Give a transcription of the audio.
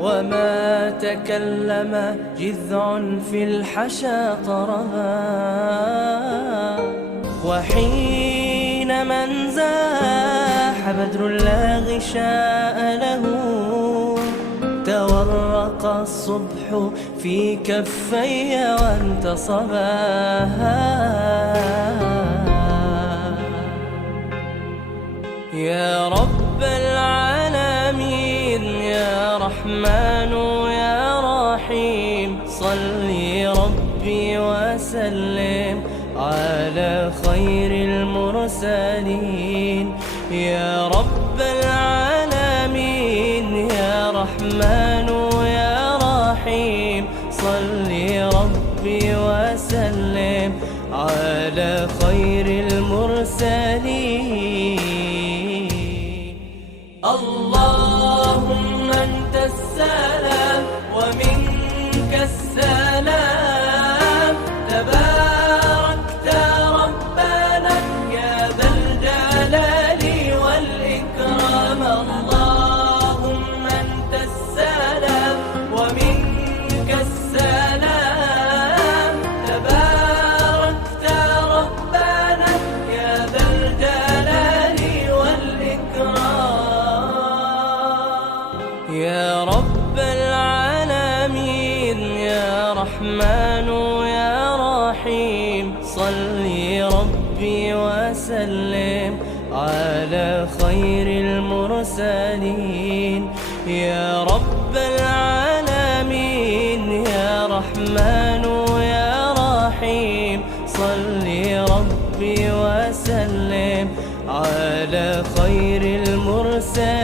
وما تكلم جذع في الحشا طربا. وحين من زاح بدر لا غشاء له، تورق الصبح في كفي وانتصبا. يا رب العالمين يا رحمن يا رحيم، صلي ربي وسلم على خير المرسلين. يا رب العالمين يا رحمن يا رحيم، صلي ربي وسلم على خير المرسلين. اللهم أنت السلام ومنك السلام، تباركت ربنا يا ذا الجلال والإكرام. اللهم أنت السلام ومنك السلام، تباركت ربنا يا ذا الجلال والإكرام. يا رب العالمين يا رحمن يا رحيم، صلي ربي وسلم على خير المرسلين. يا رب العالمين يا رحمن يا رحيم، صلي ربي وسلم على خير المرسلين.